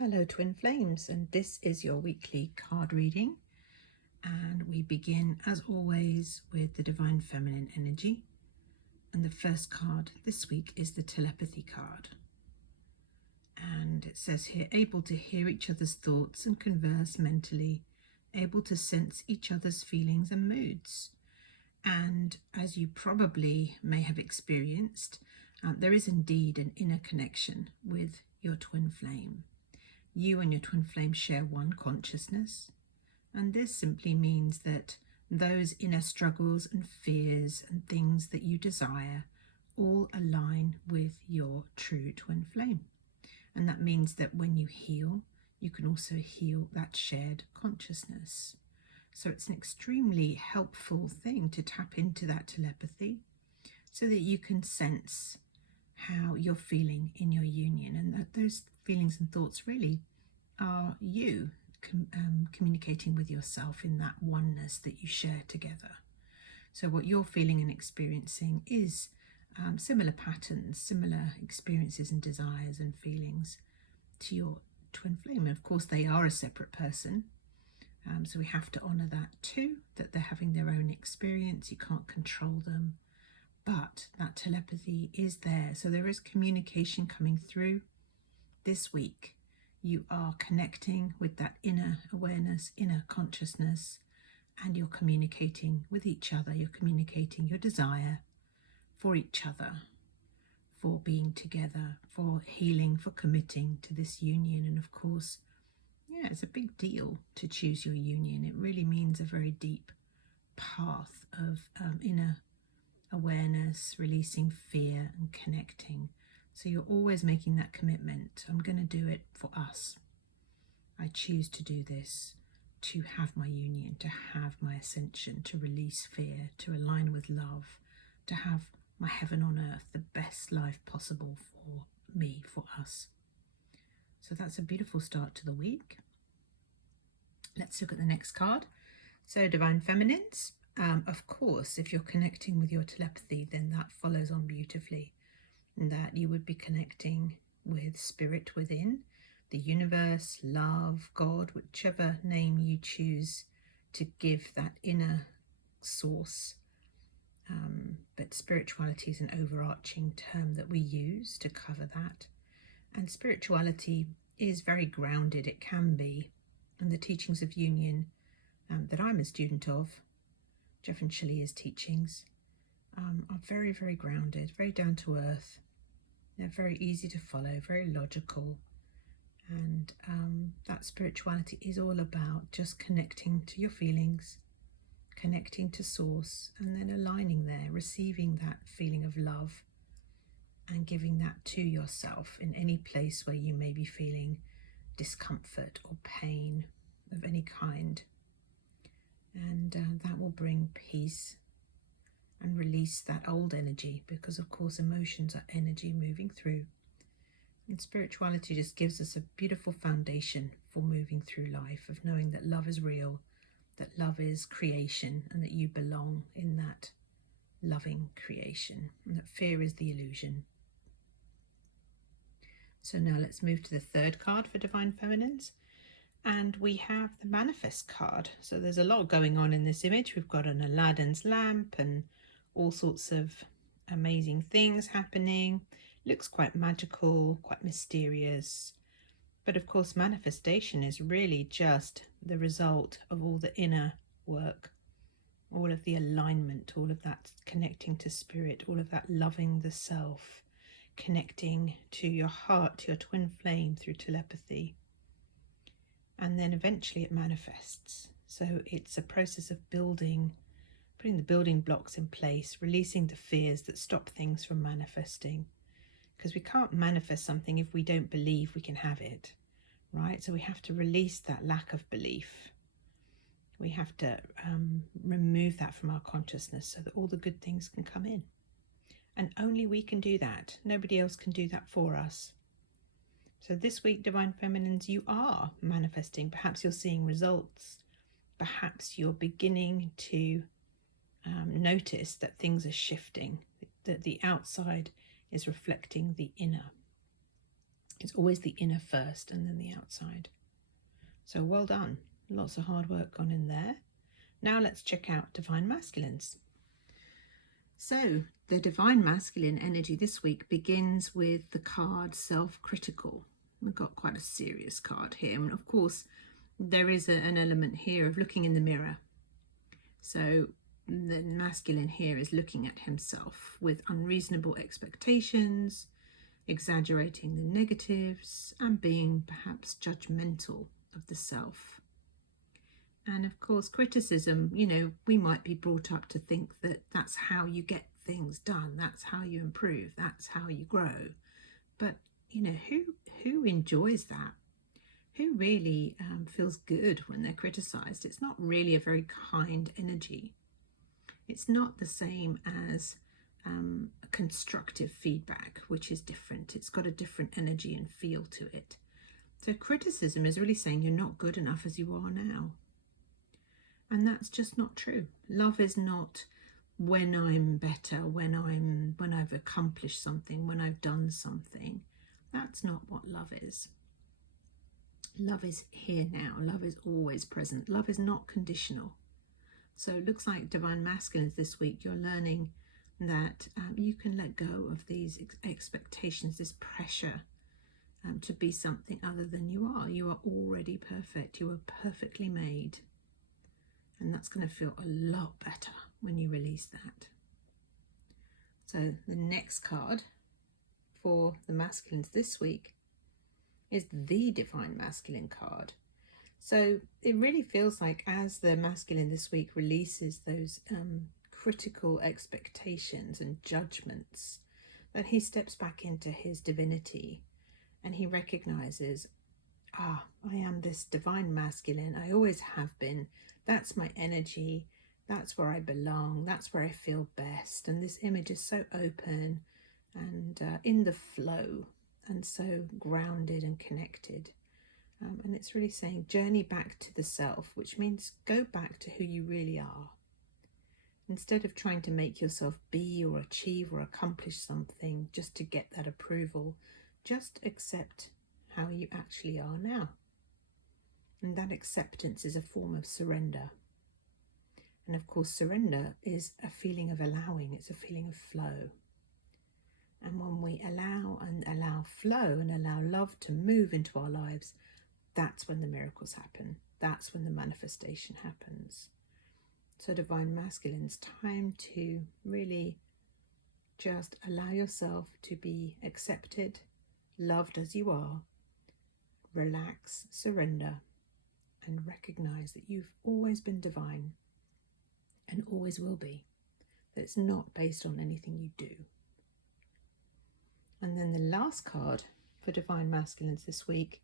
Hello Twin Flames, and this is your weekly card reading, and we begin as always with the Divine Feminine energy, and the first card this week is the Telepathy card, and it says here, able to hear each other's thoughts and converse mentally, able to sense each other's feelings and moods. And as you probably may have experienced, there is indeed an inner connection with your twin flame. You and your twin flame share one consciousness, and this simply means that those inner struggles and fears and things that you desire all align with your true twin flame. And that means that when you heal, you can also heal that shared consciousness. So it's an extremely helpful thing to tap into that telepathy so that you can sense how you're feeling in your union, and that those feelings and thoughts really are you communicating with yourself in that oneness that you share together. So what you're feeling and experiencing is similar patterns, similar experiences and desires and feelings to your twin flame. And of course they are a separate person, so we have to honor that too, that they're having their own experience. You can't control them, but that telepathy is there. So there is communication coming through this week. You are connecting with that inner awareness, inner consciousness, and you're communicating with each other. You're communicating your desire for each other, for being together, for healing, for committing to this union. And of course, yeah, it's a big deal to choose your union. It really means a very deep path of inner awareness, releasing fear and connecting. So you're always making that commitment. I'm going to do it for us. I choose to do this, to have my union, to have my ascension, to release fear, to align with love, to have my heaven on earth, the best life possible for me, for us. So that's a beautiful start to the week. Let's look at the next card. So Divine Feminines, of course, if you're connecting with your telepathy, then that follows on beautifully. That you would be connecting with spirit within, the universe, love, God, whichever name you choose to give that inner source. But spirituality is an overarching term that we use to cover that. And spirituality is very grounded, it can be. And the teachings of union that I'm a student of, Jeff and Shelley's teachings, are very, very grounded, very down to earth. They're very easy to follow, very logical. And that spirituality is all about just connecting to your feelings, connecting to source, and then aligning there, receiving that feeling of love and giving that to yourself in any place where you may be feeling discomfort or pain of any kind. And that will bring peace and release that old energy, because of course emotions are energy moving through. And spirituality just gives us a beautiful foundation for moving through life, of knowing that love is real, that love is creation, and that you belong in that loving creation, and that fear is the illusion. So now let's move to the third card for Divine Feminines. And we have the Manifest card. So there's a lot going on in this image. We've got an Aladdin's lamp and all sorts of amazing things happening. Looks quite magical, quite mysterious. But of course, manifestation is really just the result of all the inner work, all of the alignment, all of that connecting to spirit, all of that loving the self, connecting to your heart, to your twin flame through telepathy. And then eventually it manifests. So it's a process of building, putting the building blocks in place, releasing the fears that stop things from manifesting. Because we can't manifest something if we don't believe we can have it, right? So we have to release that lack of belief. We have to remove that from our consciousness so that all the good things can come in. And only we can do that. Nobody else can do that for us. So this week, Divine Feminines, you are manifesting. Perhaps you're seeing results. Perhaps you're beginning to notice that things are shifting, that the outside is reflecting the inner. It's always the inner first and then the outside. So well done. Lots of hard work gone in there. Now let's check out Divine Masculines. So the Divine Masculine energy this week begins with the card Self-Critical. We've got quite a serious card here. And of course, there is an element here of looking in the mirror. So the masculine here is looking at himself with unreasonable expectations, exaggerating the negatives, and being perhaps judgmental of the self. And of course, criticism, we might be brought up to think that that's how you get things done, that's how you improve, that's how you grow. But, who enjoys that? Who really feels good when they're criticized? It's not really a very kind energy. It's not the same as constructive feedback, which is different. It's got a different energy and feel to it. So criticism is really saying you're not good enough as you are now. And that's just not true. Love is not when I'm better, when I've accomplished something, when I've done something. That's not what love is. Love is here now. Love is always present. Love is not conditional. So it looks like Divine Masculines this week, you're learning that you can let go of these expectations, this pressure to be something other than you are. You are already perfect. You are perfectly made. And that's going to feel a lot better when you release that. So the next card for the masculines this week is the Divine Masculine card. So it really feels like as the masculine this week releases those critical expectations and judgments, that he steps back into his divinity and he recognizes, I am this divine masculine. I always have been. That's my energy. That's where I belong. That's where I feel best. And this image is so open and in the flow and so grounded and connected. And it's really saying journey back to the self, which means go back to who you really are. Instead of trying to make yourself be or achieve or accomplish something just to get that approval, just accept how you actually are now. And that acceptance is a form of surrender. And of course, surrender is a feeling of allowing. It's a feeling of flow. And when we allow flow and allow love to move into our lives, that's when the miracles happen. That's when the manifestation happens. So Divine Masculine's time to really just allow yourself to be accepted, loved as you are, relax, surrender, and recognize that you've always been divine and always will be. That it's not based on anything you do. And then the last card for Divine Masculines this week.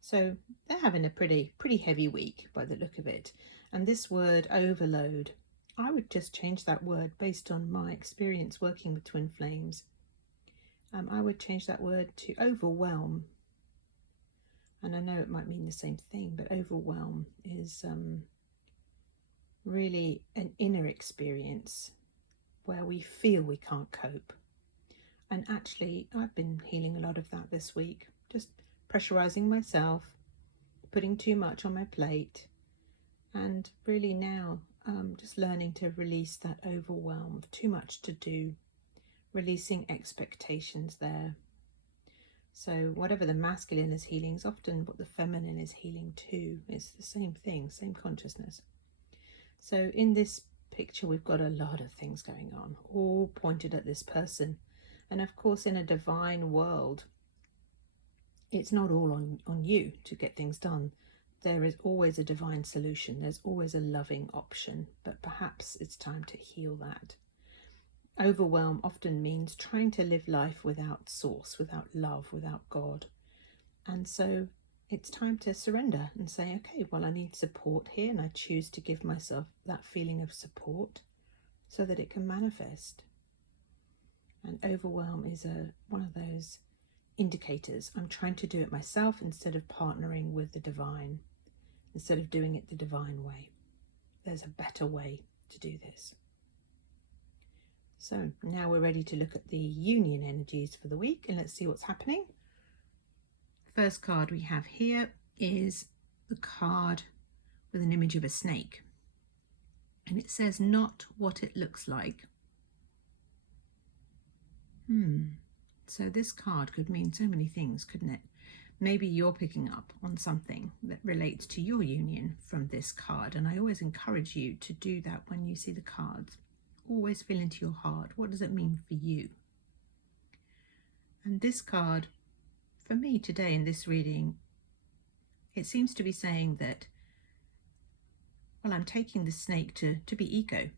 So they're having a pretty heavy week by the look of it. And this word overload, I would just change that word based on my experience working with twin flames. I would change that word to overwhelm. And I know it might mean the same thing, but overwhelm is really an inner experience where we feel we can't cope. And actually, I've been healing a lot of that this week, just pressurizing myself, putting too much on my plate, and really now just learning to release that overwhelm of too much to do, releasing expectations there. So whatever the masculine is healing is often what the feminine is healing too. It's the same thing, same consciousness. So in this picture, we've got a lot of things going on, all pointed at this person. And of course, in a divine world, it's not all on you to get things done. There is always a divine solution. There's always a loving option, but perhaps it's time to heal that. Overwhelm often means trying to live life without source, without love, without God. And so it's time to surrender and say, okay, well, I need support here, and I choose to give myself that feeling of support so that it can manifest. And overwhelm is one of those indicators. I'm trying to do it myself instead of partnering with the divine, instead of doing it the divine way. There's a better way to do this. So now we're ready to look at the union energies for the week, and let's see what's happening. First card we have here is the card with an image of a snake. And it says, not what it looks like. So this card could mean so many things, couldn't it? Maybe you're picking up on something that relates to your union from this card. And I always encourage you to do that when you see the cards. Always feel into your heart. What does it mean for you? And this card, for me today in this reading, it seems to be saying that, well, I'm taking the snake to be ego.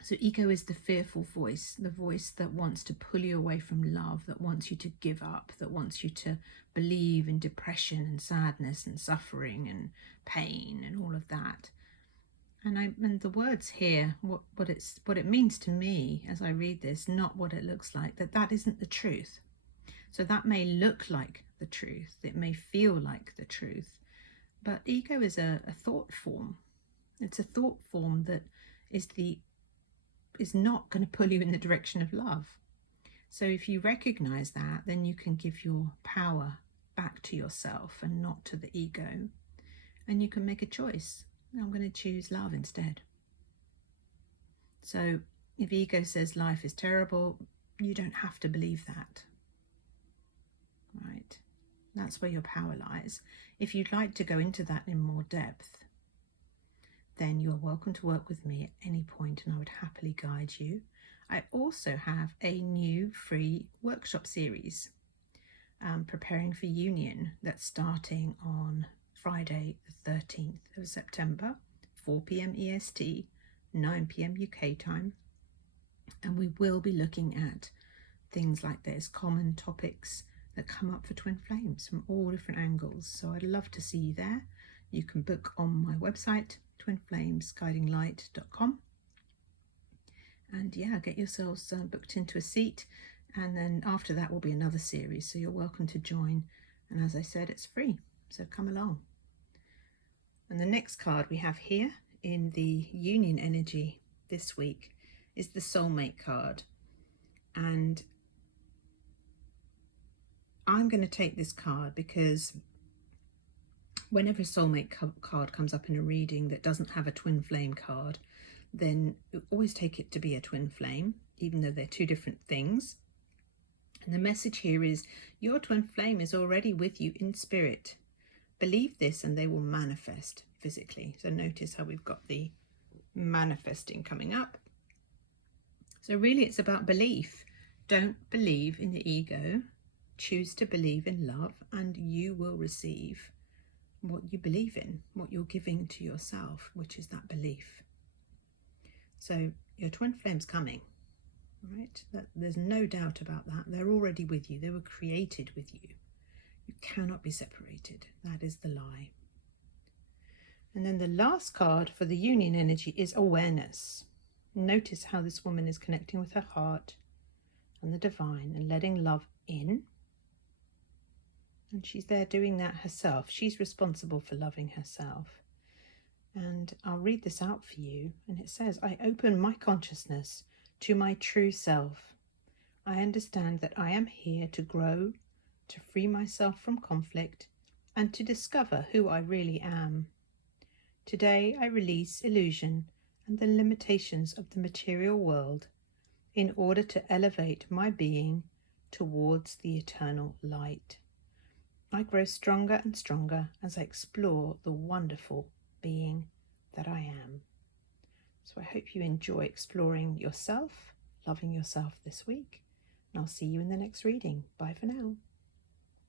So ego is the fearful voice, the voice that wants to pull you away from love, that wants you to give up, that wants you to believe in depression and sadness and suffering and pain and all of that. And the words here, what it means to me as I read this, not what it looks like, that isn't the truth. So that may look like the truth, it may feel like the truth, but ego is a thought form. It's a thought form that is not going to pull you in the direction of love. So if you recognize that, then you can give your power back to yourself and not to the ego. And you can make a choice. I'm going to choose love instead. So if ego says life is terrible, you don't have to believe that. Right? That's where your power lies. If you'd like to go into that in more depth, then you're welcome to work with me at any point and I would happily guide you. I also have a new free workshop series, Preparing for Union, that's starting on Friday the 13th of September, 4 p.m. EST, 9 p.m. UK time. And we will be looking at things like this, common topics that come up for twin flames from all different angles. So I'd love to see you there. You can book on my website, twinflamesguidinglight.com, and yeah, get yourselves booked into a seat, and then after that will be another series, so you're welcome to join. And as I said, it's free, so come along. And the next card we have here in the union energy this week is the soulmate card, and I'm going to take this card because whenever a soulmate card comes up in a reading that doesn't have a twin flame card, then always take it to be a twin flame, even though they're two different things. And the message here is your twin flame is already with you in spirit. Believe this and they will manifest physically. So notice how we've got the manifesting coming up. So really it's about belief. Don't believe in the ego. Choose to believe in love and you will receive what you believe in, what you're giving to yourself, which is that belief. So your twin flame's coming, right? There's no doubt about that. They're already with you. They were created with you. You cannot be separated. That is the lie. And then the last card for the union energy is awareness. Notice how this woman is connecting with her heart and the divine and letting love in. And she's there doing that herself. She's responsible for loving herself. And I'll read this out for you. And it says, I open my consciousness to my true self. I understand that I am here to grow, to free myself from conflict, and to discover who I really am. Today I release illusion and the limitations of the material world in order to elevate my being towards the eternal light. I grow stronger and stronger as I explore the wonderful being that I am. So I hope you enjoy exploring yourself, loving yourself this week, and I'll see you in the next reading. Bye for now.